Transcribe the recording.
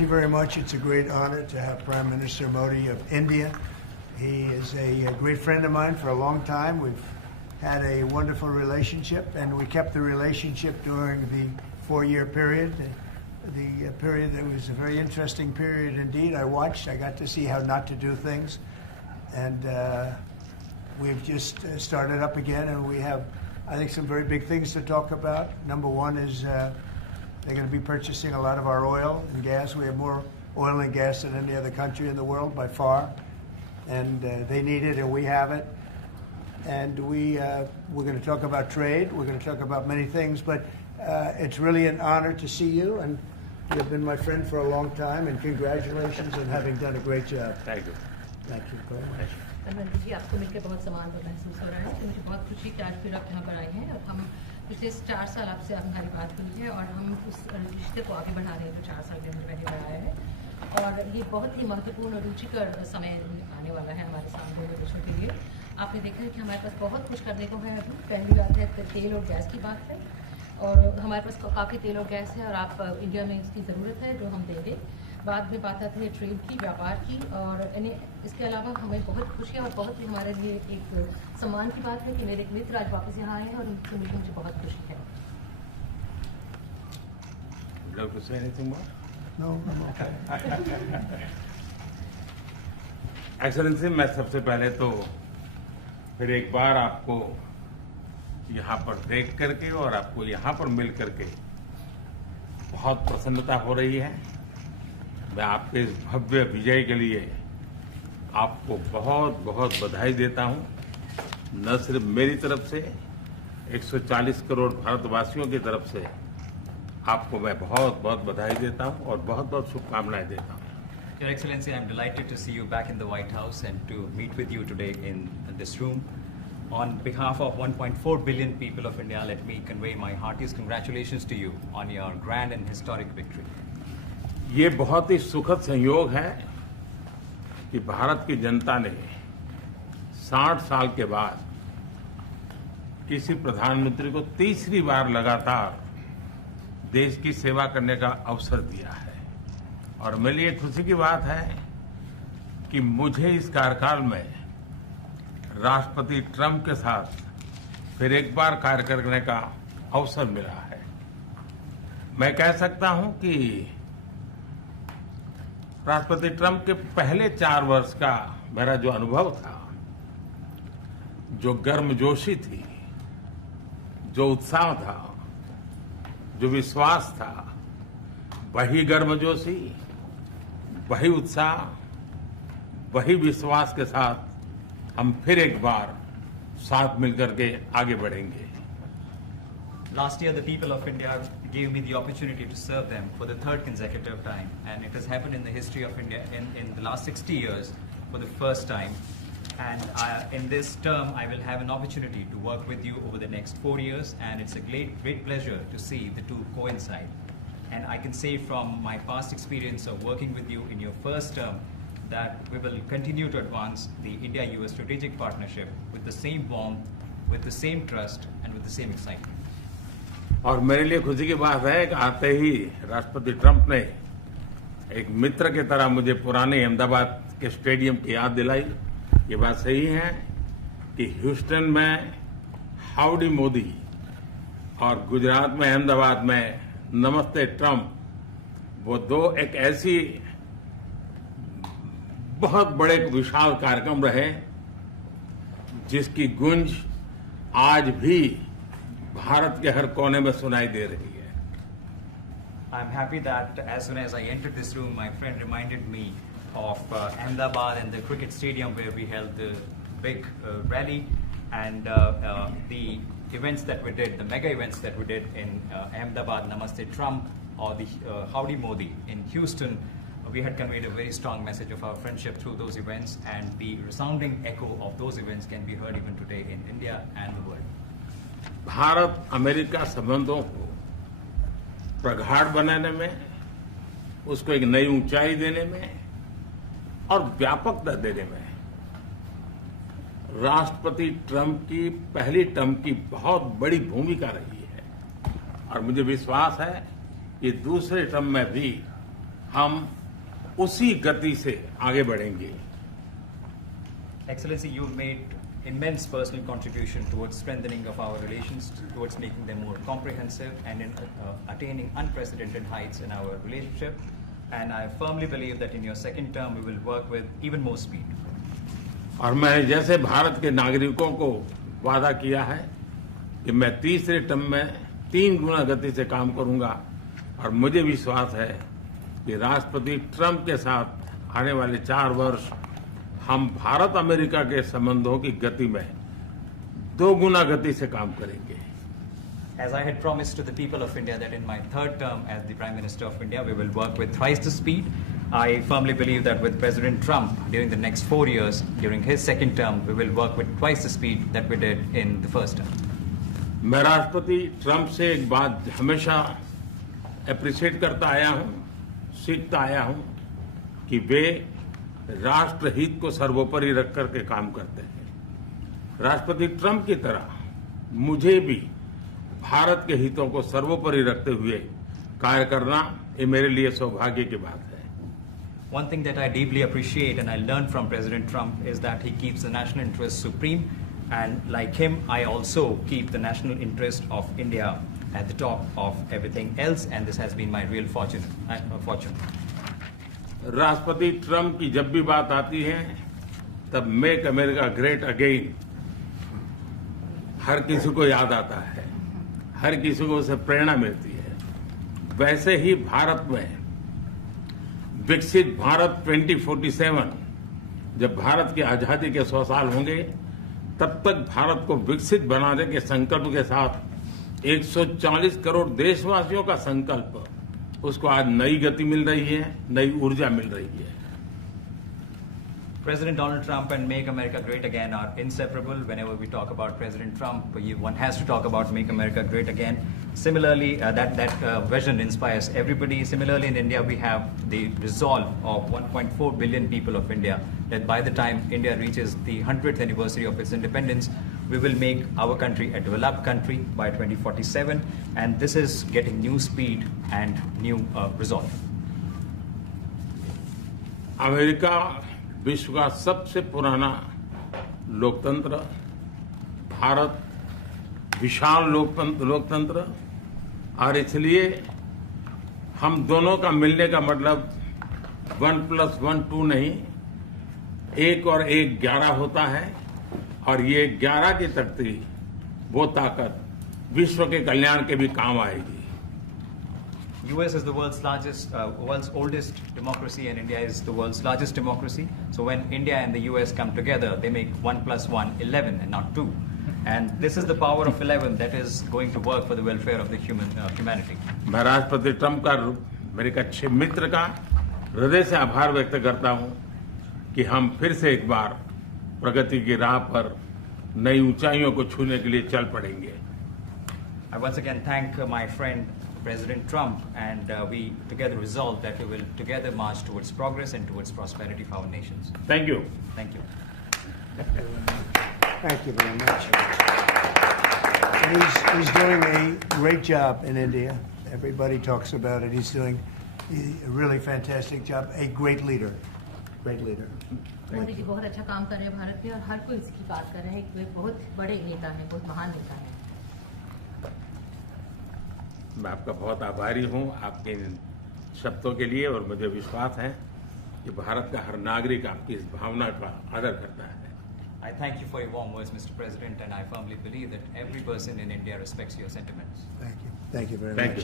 thank you very much. It's a great honor to have Prime Minister Modi of India. He is a great friend of mine for a long time. We've had a wonderful relationship, and we kept the relationship during the 4-year period. The period that was a very interesting period indeed. I got to see how not to do things, and we've just started up again, and we have, I think, some very big things to talk about. Number one is they're going to be purchasing a lot of our oil and gas. We have more oil and gas than any other country in the world by far, and they need it, and we have it. And we're going to talk about trade. We're going to talk about many things, but it's really an honor to see you, and you've been my friend for a long time, and congratulations on having done a great job. Thank you. Thank you very much. Dharmendra ji, आपको मिलकर बहुत सम्मान और महसूस हो रहा है। मुझे बहुत खुशी कि आज फिर आप यहाँ पर आए हैं और हम पिछले 4 साल आपसे हमारी बात हुई है और हम उस रिश्ते को आगे बढ़ा रहे हैं जो 4 साल के अंदर पहले बढ़ाया है। और ये बहुत ही महत्वपूर्ण और रुचिकर समय आने वाला है हमारे साथ दोनों देशों के लिए। आपने देखा है कि हमारे पास बहुत कुछ करने को है। अभी पहली बात है तेल और गैस की बात है, और हमारे पास काफ़ी तेल और गैस है और आप इंडिया में इसकी ज़रूरत है जो हम देंगे। बाद में बात आती है ट्रेड की, व्यापार की, और इसके अलावा हमें बहुत खुशी और बहुत ही हमारे लिए एक सम्मान की बात है कि मेरे एक मित्र आज वापस यहाँ आए हैं और उनसे मिलकर मुझे बहुत खुशी है। एक्सेलेंसी, मैं सबसे पहले तो फिर एक बार आपको यहाँ पर देख करके और आपको यहाँ पर मिल करके बहुत प्रसन्नता हो रही है। मैं आपके इस भव्य विजय के लिए आपको बहुत बहुत बधाई देता हूं। न सिर्फ मेरी तरफ से, 140 करोड़ भारतवासियों की तरफ से आपको मैं बहुत बहुत बधाई देता हूं और बहुत बहुत शुभकामनाएं देता हूं। Your Excellency, I'm delighted to see you back in the White House and to meet with you today in this room. On behalf of 1.4 billion people of India, let me convey my heartiest congratulations to you on your grand and historic victory. ये बहुत ही सुखद संयोग है कि भारत की जनता ने 60 साल के बाद किसी प्रधानमंत्री को तीसरी बार लगातार देश की सेवा करने का अवसर दिया है। और मेरे लिए खुशी की बात है कि मुझे इस कार्यकाल में राष्ट्रपति ट्रंप के साथ फिर एक बार कार्य करने का अवसर मिला है। मैं कह सकता हूं कि राष्ट्रपति ट्रंप के पहले 4 वर्ष का मेरा जो अनुभव था, जो गर्मजोशी थी, जो उत्साह था, जो विश्वास था, वही गर्मजोशी, वही उत्साह, वही विश्वास के साथ हम फिर एक बार साथ मिलकर के आगे बढ़ेंगे। Last year, the people of India gave me the opportunity to serve them for the 3rd consecutive time, and it has happened in the history of India in the last 60 years for the first time. And in this term, I will have an opportunity to work with you over the next 4 years, and it's a great pleasure to see the two coincide. And I can say from my past experience of working with you in your first term that we will continue to advance the India-US strategic partnership with the same warmth, with the same trust, and with the same excitement. और मेरे लिए खुशी की बात है कि आते ही राष्ट्रपति ट्रंप ने एक मित्र की तरह मुझे पुराने अहमदाबाद के स्टेडियम की याद दिलाई। ये बात सही है कि ह्यूस्टन में हाउडी मोदी और गुजरात में अहमदाबाद में नमस्ते ट्रंप, वो दो एक ऐसी बहुत बड़े विशाल कार्यक्रम रहे जिसकी गूंज आज भी भारत के हर कोने में सुनाई दे रही है। I'm happy that as soon as I entered this room, my friend reminded me of Ahmedabad and the cricket stadium where we held the big rally, and the events that we did, the mega events that we did in Ahmedabad, Namaste Trump, or the Howdy Modi in Houston. We had conveyed a very strong message of our friendship through those events, and the resounding echo of those events can be heard even today in India and the world. Bharat America संबंधों को प्रगाढ़ बनाने में, उसको एक नई ऊंचाई देने में और व्यापकता देने में राष्ट्रपति ट्रंप की पहली टर्म की बहुत बड़ी भूमिका रही है। और मुझे विश्वास है कि दूसरे टर्म में भी हम उसी गति से आगे बढ़ेंगे। Excellency, you've made immense personal contribution towards strengthening of our relations, towards making them more comprehensive and in attaining unprecedented heights in our relationship. And I firmly believe that in your second term, we will work with even more speed. और मैं जैसे भारत के नागरिकों को वादा किया है कि मैं तीसरे टर्म में 3 गुना गति से काम करूंगा, और मुझे विश्वास है कि राष्ट्रपति ट्रंप के साथ आने वाले 4 वर्ष हम भारत अमेरिका के संबंधों की गति में 2 गुना गति से काम करेंगे। As I had promised to the people of India that in my third term as the Prime Minister of India, we will work with thrice the speed. I firmly believe that with President Trump, during the next 4 years, during his second term, we will work with twice the speed that we did in the first term. मैं राष्ट्रपति Trump से एक बात हमेशा appreciate करता आया हूं, सीखता आया हूं कि वे राष्ट्रहित को सर्वोपरि रख करके काम करते हैं। राष्ट्रपति ट्रंप की तरह मुझे भी भारत के हितों को सर्वोपरि रखते हुए कार्य करना ये मेरे लिए सौभाग्य की बात है। One thing that I deeply appreciate and I learned from President Trump is that he keeps the national interest supreme, and like him, I also keep the national interest of India at the top of everything else, and this has been my real fortune. राष्ट्रपति Trump की जब भी बात आती है तब make America great again हर किसी को याद आता है, हर किसी को उससे प्रेरणा मिलती है। वैसे ही भारत में विकसित भारत 2047, जब भारत की आजादी के 100 साल होंगे, तब तक भारत को विकसित बनाने के संकल्प के साथ 140 करोड़ देशवासियों का संकल्प, उसको आज नई गति मिल रही है, नई ऊर्जा मिल रही है। President Donald Trump and Make America Great Again are inseparable. Whenever we talk about President Trump, one has to talk about Make America Great Again. Similarly, that vision inspires everybody. Similarly, in India, we have the resolve of 1.4 billion people of India that by the time India reaches the 100th anniversary of its independence, we will make our country a developed country by 2047. And this is getting new speed and new resolve. America विश्व का सबसे पुराना लोकतंत्र, भारत विशाल लोकतंत्र, और इसलिए हम दोनों का मिलने का मतलब 1+1 2 नहीं, 1 और 1 11 होता है, और ये 11 की तख्ती, वो ताकत विश्व के कल्याण के भी काम आएगी। US is the world's oldest democracy, and India is the world's largest democracy. So when India and the US come together, they make 1+1 11 and not 2. And this is the power of 11 that is going to work for the welfare of the humanity. मैं राष्ट्रपति Trump का, मेरे एक अच्छे मित्र का हृदय से आभार व्यक्त करता हूं कि हम फिर से एक बार प्रगति की राह पर नई ऊंचाइयों को छूने के लिए चल पड़ेंगे। I once again thank my friend President Trump, and we together resolve that we will together march towards progress and towards prosperity for our nations. Thank you. Thank you. Thank you very much. And he's doing a great job in India. Everybody talks about it. He's doing a really fantastic job. A great leader. Great leader. Modi ji बहुत अच्छा काम कर रहे हैं भारत में, और हर कोई इसकी बात कर रहे हैं। वे बहुत बड़े नेता हैं, बहुत महान नेता हैं। मैं आपका बहुत आभारी हूं आपके इन शब्दों के लिए, और मुझे विश्वास है कि भारत का हर नागरिक आपकी इस भावना का आदर करता है। I thank you for your warm words, Mr. President, and I firmly believe that every person in India respects your sentiments. Thank you. Thank you very Thank much. you.